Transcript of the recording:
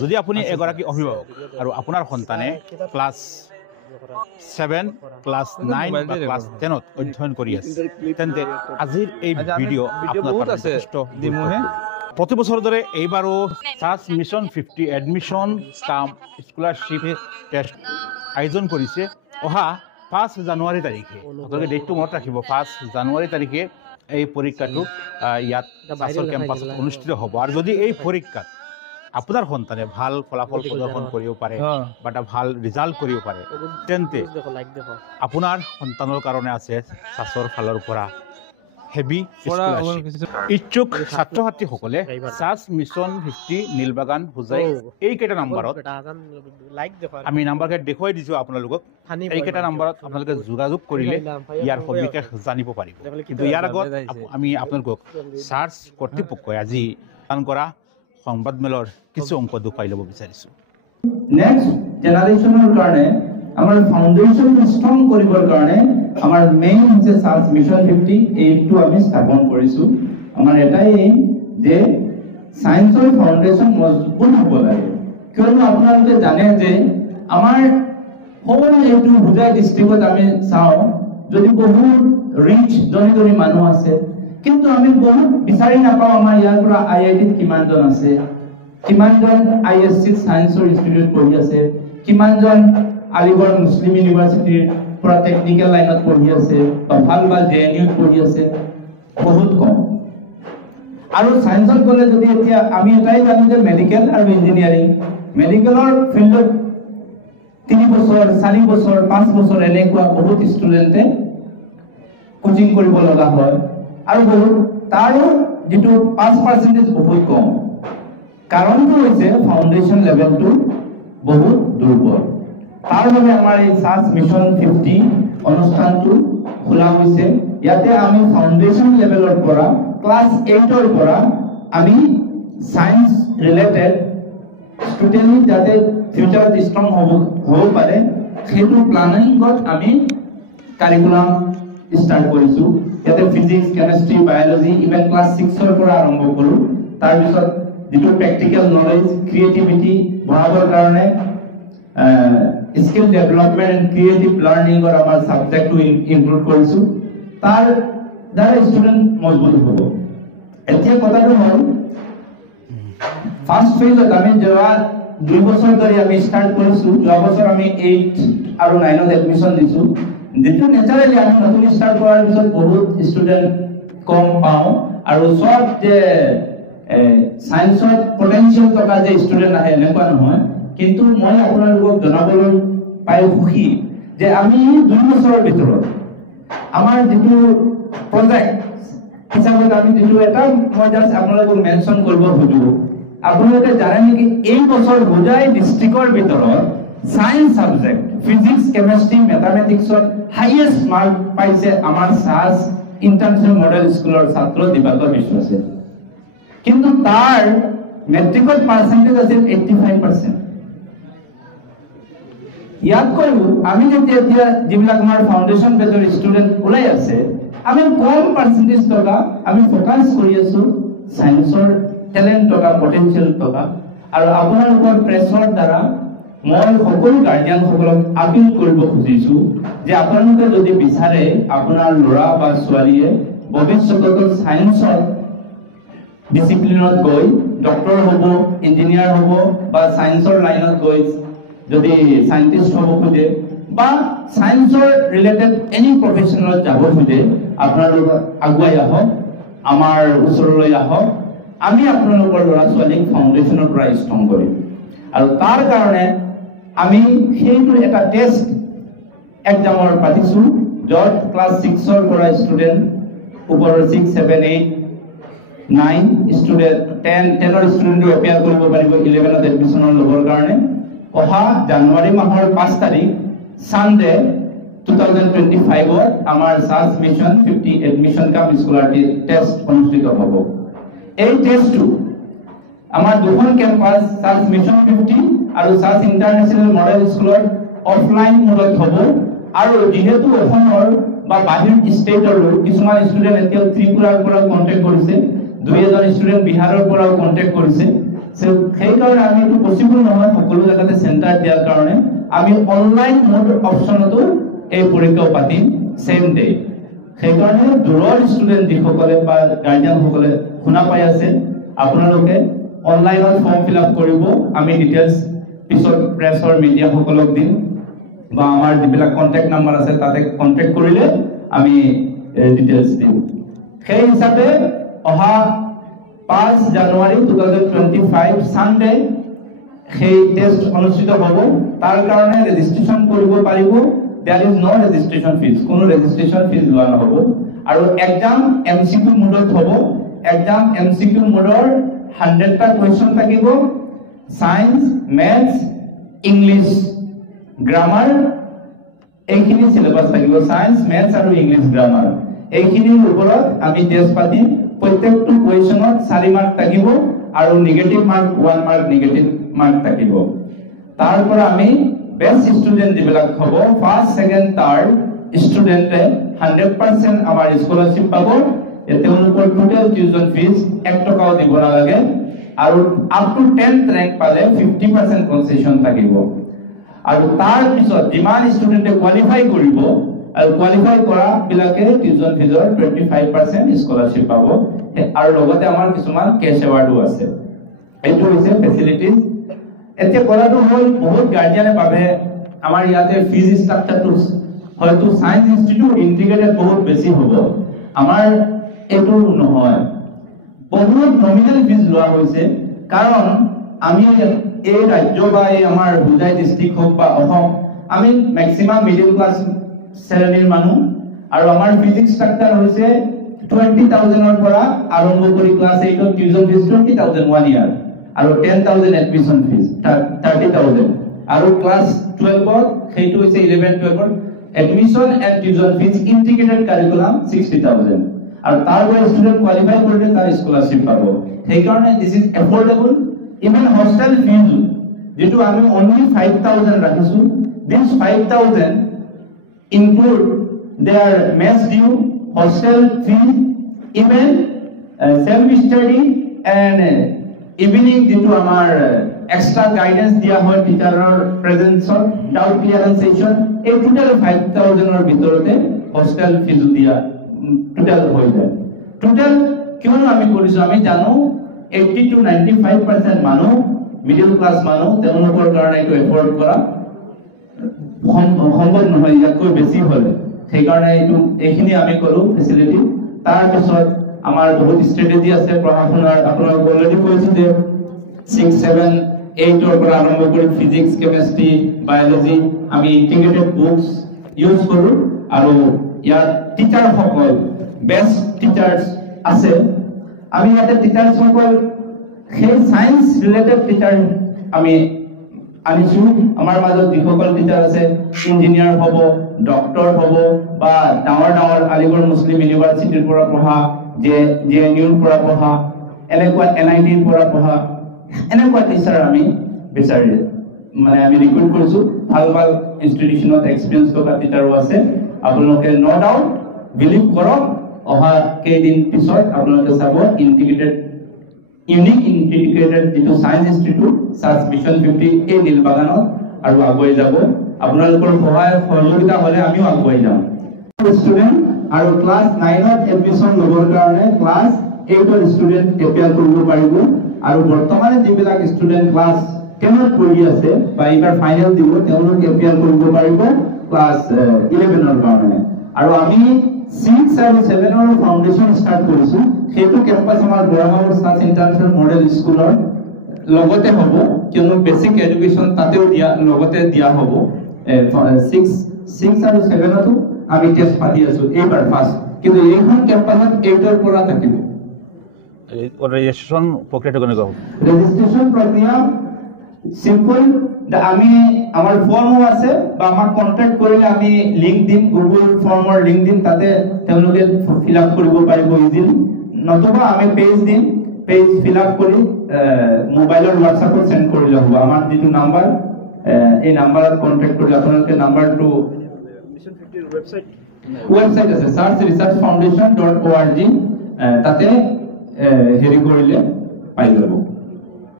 যদি আপুনি এগৰাকী অভিভাৱক আৰু আপোনাৰ সন্তানে ক্লাছ 7 ক্লাছ 9 বা ক্লাছ 10 অধ্যয়ন কৰি আছে তেন্তে আজিৰ এই ভিডিঅ' বহুত আছে প্ৰতি বছৰৰ দৰে এইবাৰো সাজ মিছন 50 এডমিশ্যন কাম স্কলাৰশ্বিপ টেষ্ট আয়োজন কৰিছে অহা 5 জানুৱাৰী তাৰিখে আপোনালোকে ডেটটো মনত ৰাখিব 5 জানুৱাৰী তাৰিখে এই পৰীক্ষাটো ইয়াত সাজৰ কেম্পাছত অনুষ্ঠিত হ'ব আৰু যদি এই পৰীক্ষাত আপোনাৰ সন্তানে ভাল ফলাফল প্ৰদৰ্শন কৰিব পাৰে বা এটা ভাল ৰিজাল্ট কৰিব পাৰে তেন্তে আপোনাৰ সন্তানৰ কাৰণে আছে সাজৰ ফালৰ পৰা হেভি ইচ্ছুক ছাত্ৰ ছাত্ৰীসকলে সাজ মিছন 50 নীলবাগান হোজাই এইকেইটা নাম্বাৰত আমি নাম্বাৰকেইটা দেখুৱাই দিছোঁ আপোনালোকক এইকেইটা নাম্বাৰত আপোনালোকে যোগাযোগ কৰিলে ইয়াৰ সবিশেষ জানিব পাৰিব কিন্তু ইয়াৰ আগত আমি আপোনালোকক সাজ কৰ্তৃপক্ষই আজি প্লান কৰা সংবাদমেলৰ কিছু অংক দেখুৱাই ল'ব বিচাৰিছোঁ নেক্সট জেনাৰেশ্যনৰ কাৰণে আমাৰ ফাউণ্ডেশ্যন ষ্ট্ৰং কৰিবৰ কাৰণে আমাৰ মেইন হৈছে সাজ মিছন 50 এইটো আমি স্থাপন কৰিছোঁ আমাৰ এটাই এইম যে সায়েন্সৰ ফাউণ্ডেশ্যন মজবুত হ'ব লাগে কিয়নো আপোনালোকে জানে যে আমাৰ সৰু এইটো হোজাই ডিষ্ট্ৰিক্টত আমি চাওঁ যদি বহুত ৰিচ ধনী মানুহ আছে কিন্তু আমি বহুত বিচাৰি নাপাওঁ আমাৰ ইয়াৰ পৰা আইআইটিত কিমানজন আছে কিমানজন আইএসসি সায়েন্সৰ ইনষ্টিটিউট পঢ়ি আছে কিমানজন আলিগড় মুছলিম ইউনিভাৰ্চিটিৰ পৰা টেকনিক্যাল লাইনত পঢ়ি আছে বা ভাল জেএনইউত পঢ়ি আছে বহুত কম আৰু সায়েন্সত গ'লে যদি এতিয়া আমি এটাই জানো যে মেডিকেল আৰু ইঞ্জিনিয়াৰিং মেডিকেলৰ ফিল্ডত 3 বছৰ 4 বছৰ 5 বছৰ এনেকুৱা বহুত ষ্টুডেণ্টে কোচিং কৰিব লগা হয় আৰু বহুত তাৰো যেটো 5% বহুত কম কাৰণটো হৈছে ফাউণ্ডেশ্যন লেভেলটো বহুত দুৰ্বল তাৰ বাবে আমাৰ এই সাজ মিছন 50 অনুষ্ঠানটো খোলা হৈছে ইয়াতে আমি ফাউণ্ডেশ্যন লেভেলৰ পৰা ক্লাছ 8 ৰ পৰা আমি সায়েন্স ৰিলেটেড ষ্টুডেণ্ট যাতে ফিউচাৰত ষ্ট্ৰং হ'ব পাৰে সেইটো প্লানিঙত আমি কাৰিকুলাম স্টাৰ্ট কৰিছোঁ ইয়াতে physics chemistry biology even class 6 ৰ পৰা আৰম্ভ কৰোঁ তাৰ পিছত যেটো প্ৰেক্টিকেল নলেজ ক্ৰিয়েটিভিটি বঢ়াবৰ কাৰণে স্কিল ডেভেলপমেন্ট এণ্ড ক্ৰিয়েটিভ লাৰ্ণিংৰ আমাৰ সাবজেক্টটো ইনক্লুড কৰিছোঁ তাৰ দ্বাৰা ষ্টুডেণ্ট মজবুত হ'ব এতিয়া কথাটো হ'ল ফাৰ্ষ্ট ফেজত আমি যোৱা 2 বছৰ ধৰি আমি ষ্টাৰ্ট কৰিছোঁ যোৱা বছৰ আমি 8 আৰু 9 ত এডমিশ্যন দিছোঁ যেটো নেচাৰেলি আমি নতুন ষ্টাৰ্ট কৰাৰ পিছত বহুত ষ্টুডেণ্ট কম পাওঁ আৰু সব যে সায়েন্সৰ পটেনশিয়াল থকা যে ষ্টুডেণ্ট আহে এনেকুৱা নহয় কিন্তু মই আপোনালোকক জনাবলৈ পাই সুখী যে আমি 2 বছৰৰ ভিতৰত আমাৰ যেটো প্ৰজেক্ট হিচাপত আমি যেটো এটা মই জাস্ট আপোনালোকক মেনশ্যন কৰিব খুজিছোঁ আপোনালোকে জানে নেকি এই বছৰ হোজাই ডিষ্ট্ৰিক্টৰ ভিতৰত সায়েন্স সাবজেক্ট ফিজিক্স কেমিষ্ট্ৰি মেথামেটিক্সত হাইয়েষ্ট মাৰ্ক পাইছে আমাৰ সাজ ইন্টাৰনেশ্যনেল মডেল স্কুলৰ ছাত্ৰ দিবাকৰ বিশ্বাসে কিন্তু তাৰ মেট্ৰিকত পাৰ্চেন্টেজ আছিল 85% ইয়াত কৰো আমি যেতিয়া যিবিলাক আমাৰ ফাউণ্ডেশ্যন বেজৰ ষ্টুডেণ্ট ওলাই আছে আমি কম পাৰ্চেন্টেজ টকা আমি ফোকাস কৰি আছো সায়েন্সৰ টেলেন্ট টকা পটেনশিয়াল টকা আৰু আপোনালোকৰ প্ৰেছৰ দ্বাৰা মই সকলো গাৰ্ডিয়ান সকলক আপিল কৰিব খুজিছো যে আপোনালোকে যদি বিচাৰে আপোনাৰ ল'ৰা বা ছোৱালীয়ে ভৱিষ্যতত সায়েন্সৰ ডিসিপ্লিনত গৈ ডক্টৰ হ'ব ইঞ্জিনিয়াৰ হ'ব বা সায়েন্সৰ লাইনত গৈ যদি সায়েন্টিস্ট হ'ব খোজে বা সায়েন্সৰ ৰিলেটেড এনি প্ৰফেশনত যাব খোজে আপোনালোক আগুৱাই আহক আমাৰ ওচৰলৈ আহক আমি আপোনালোকৰ ল'ৰা ছোৱালীক ফাউণ্ডেশ্যনৰ পৰা ষ্ট্ৰং কৰিম আৰু তাৰ কাৰণে আমি সেইটো এটা টেষ্ট এক্সামৰ পাতিছো য'ত ক্লাছ 6 ৰ পৰা ষ্টুডেণ্ট ওপৰৰ 6 7 8 9 ষ্টুডেণ্ট 10 ৰ ষ্টুডেণ্টও এপিয়াৰ কৰিব পাৰিব 11ত এডমিশ্যনৰ ল'বৰ কাৰণে অহা জানুৱাৰী মাহৰ 5 তাৰিখ সানডে 2025 ত আমাৰ সাজ মিছন 50 এডমিশ্যন কাম স্কলাৰশ্বিপ টেষ্ট অনুষ্ঠিত হ'ব এই টেষ্টটো আমাৰ দুখন কেম্পাছ সাজ মিছন 50 আৰু সাজ ইন্টাৰনেশ্যনেল মডেল স্কুলৰ অফলাইন মোডত হ'ব আৰু যেহেতু অসমৰ বা বাহিৰ ষ্টেটৰ কিছুমান ষ্টুডেণ্ট এতিয়া ত্ৰিপুৰাৰ পৰা কন্টেক্ট কৰিছে 2 এজন ষ্টুডেণ্ট বিহাৰৰ পৰা কন্টেক্ট কৰিছে সেইকাৰণে আমি এইটো পচিবল নহয় সকলো জায়গাতে সেন্টাৰ দিয়াৰ কাৰণে আমি অনলাইন মোড অপশনতো এই পৰীক্ষাও পাতিম সেম ডে সেইকাৰণে দূৰৰ ষ্টুডেন্ট যিসকলে বা গাৰ্ডিয়ান সকলে শুনা পাই আছে আপোনালোকে অনলাইনত ফৰ্ম ফিল আপ কৰিব আমি ডিটেইলছ পিছত প্ৰেছৰ মিডিয়া সকলক দিম বা আমাৰ যিবিলাক কন্টাক্ট নাম্বাৰ আছে তাতে কন্টাক্ট কৰিলে আমি ডিটেইলছ দিম সেই হিচাপে অহা 5 জানুৱাৰী 2025 সানডে সেই টেষ্ট অনুষ্ঠিত হ'ব তাৰ কাৰণে ৰেজিষ্ট্ৰেচন কৰিব পাৰিব there is no registration fees কোনো registration fees লোৱা নহব আৰু এক্সাম এমসিকিউ মোডত হ'ব এক্সাম এমসিকিউ মোডৰ 100 টা কোৱেশ্চন থাকিব সায়েন্স ম্যাথছ ইংলিশ গ্ৰামাৰ এইখিনি সিলেবাস থাকিব সায়েন্স ম্যাথছ আৰু ইংলিশ গ্ৰামাৰ এইখিনিৰ ওপৰত আমি টেষ্ট পাতিম প্ৰত্যেকটো কোৱেশ্চনত 4 মাৰ্ক থাকিব আৰু negative mark 1 mark negative mark থাকিব তাৰ পৰা আমি বেস্ট স্টুডেন্ট যিবিলাক হ'ব ফাৰ্স্ট সেকেন্ড থাৰ্ড স্টুডেন্টে 100% আমাৰ স্কলাৰশিপ পাব তেওঁলোকৰ টোটাল টিউশন ফিজ 1 টকাও দিব নালাগে আৰু আপ টু 10th ৰ্যাঙ্ক পালে 50% কনসেশন থাকিব আৰু তাৰ পিছত যিমান স্টুডেন্টে কোৱালিফাই কৰিব আৰু কোৱালিফাই কৰা বিলাকে টিউশন ফিজৰ 25% স্কলাৰশিপ পাব আৰু লগতে আমাৰ কিছুমান কেশ এৱাৰ্ডও আছে এইটো হৈছে ফেসিলিটিজ এতে কৰাটো হ'ল বহুত গাৰ্ডিয়ানে ভাবে আমাৰ ইয়াতে ফিজ স্ট্ৰাকচাৰটো হয়তো সায়েন্স ইনষ্টিটিউট ইন্টিগ্ৰেটেড বহুত বেছি হ'ব আমাৰ এটো নহয় বহুত নমিনাল ফিজ লোৱা হৈছে কাৰণ আমি এই ৰাজ্য বা এই আমাৰ হুদাই ডিস্ট্ৰিক্ট হওক বা অসম আমি ম্যাক্সিমাম মিডল ক্লাস শ্ৰেণীৰ মানুহ আৰু আমাৰ ফিজিক্স স্ট্ৰাকচাৰ হৈছে 20000 ৰ পৰা আৰম্ভ কৰি ক্লাস 8 ৰ টিউশন ফিজ 20000 1 ইয়াৰ আৰু 10000 এডমিশন ফিজ 30000 আৰু ক্লাস 12 ৰ সেইটো হৈছে 11 12 ৰ admission and tuition fees integrated curriculum 60000 আৰু তাৰ পৰা ষ্টুডেন্ট কোৱালিফাই কৰিলে তাৰ স্কলাৰশিপ পাব সেই কাৰণে this is affordable even hostel fees যেটো আমি অনলি 5000 ৰাখিছো this 5000 include their mess due hostel fee even self study and evening যেটো আমাৰ এক্সট্ৰা গাইডেন্স দিয়া হয় টিচাৰৰ প্ৰেজেন্সৰ ডাউট ক্লিয়াৰেন্স সেশন এই টোটাল 5000 ৰ ভিতৰতে হোস্টেল ফিজ দিয়া টোটাল হৈ যায় টোটাল কিমান আমি কৰিছো আমি জানো 80 to 95% মানুহ মিডল ক্লাস মানুহ তেওঁলোকৰ কাৰণে এইটো এফৰ্ড কৰা সম্ভৱ নহয় ইয়াতকৈ বেছি হলে সেই কাৰণে এইটো এইখিনি আমি কৰো ফেসিলিটি তাৰ পিছত আমাৰ বহুত স্ট্ৰেটেজি আছে প্ৰশাসনৰ আপোনাক অলৰেডি কৈছো যে 6 7 8 ৰ পৰা আৰম্ভ কৰি ফিজিক্স কেমিষ্ট্ৰি বায়োলজি আমি ইন্টিগ্ৰেটেড বুকস ইউজ কৰো আৰু ইয়াৰ টিচাৰ সকল বেস্ট টিচাৰ্স আছে আমি ইয়াতে টিচাৰ্স সকল সেই সায়েন্স ৰিলেটেড টিচাৰ আমি আনিছো আমাৰ মাজত যিসকল টিচাৰ আছে ইঞ্জিনিয়াৰ হ'ব ডক্টৰ হ'ব বা ডাঙৰ আলিগড় মুছলিম ইউনিভাৰ্চিটিৰ পৰা পঢ়া জেএনইউৰ পৰা পঢ়া এনেকুৱা এনআইটিৰ পৰা পঢ়া এনেকুৱা টিচাৰ আমি বিচাৰি মানে আমি ৰিক্ৰুট কৰিছো ভাল ইনষ্টিটিউচনত এক্সপেৰিয়েন্স থকা টিচাৰো আছে আপোনালোকে নো ডাউট বিলিভ কৰক অহা কেইদিন পিছত আপোনালোকে চাব ইন্টিগ্ৰেটেড ইউনিক ইন্টিগ্ৰেটেড যেটো সায়েন্স ইনষ্টিটিউট সায়েন্স মিশন 50 এই নীলবাগানত আৰু আগুৱাই যাব আপোনালোকৰ সহায় সহযোগিতা হলে আমিও আগুৱাই যাম ষ্টুডেন্ট আৰু ক্লাস 9 ত এডমিশন লবৰ কাৰণে ক্লাস 8 ৰ ষ্টুডেন্ট এপ্লাই কৰিব পাৰিব আৰু বৰ্তমানে যিবিলাক ষ্টুডেন্ট ক্লাস 10 ত পঢ়ি আছে বা এইবাৰ ফাইনাল দিব তেওঁলোকে এপ্লাই কৰিব পাৰিব ক্লাস 11 ৰ কাৰণে আৰু আমি 6 আৰু 7 ৰ ফাউন্ডেশন স্টাৰ্ট কৰিছো সেইটো কেম্পাস আমাৰ গড়গাঁৱৰ সায়েন্স ইন্টাৰনেশ্যনেল মডেল স্কুলৰ লগতে হ'ব কিয়নো বেসিক এডুকেশন তাতেও লগতে দিয়া হ'ব 6 আৰু 7 তো আমি টেষ্ট পাতি আছো এইবাৰ ফাৰ্স্ট কিন্তু এইখন কেম্পাসত 8 ৰ পৰা থাকিব ৰেজিষ্ট্ৰেচন প্ৰক্ৰিয়াটো কেনেকুৱা হ'ব ৰেজিষ্ট্ৰেচন প্ৰক্ৰিয়া সিম্পল আমি আমাৰ ফৰ্মও আছে বা আমাক কন্টাক্ট কৰিলে আমি লিংক দিম গুগল ফৰ্মৰ লিংক দিম তাতে তেওঁলোকে ফিল আপ কৰিব পাৰিব ইজিলি নতুবা আমি পেজ দিম পেজ ফিল আপ কৰি মোবাইলৰ হোৱাটছআপত সেন্ড কৰিলে হ'ব আমাৰ যেটো নাম্বাৰ এই নাম্বাৰত কন্টাক্ট কৰিলে আপোনালোকে নাম্বাৰটো মিশন 50 ৰ ওয়েবসাইট আছে searchresearchfoundation.org তাতে হেৰি কৰিলে পাই যাব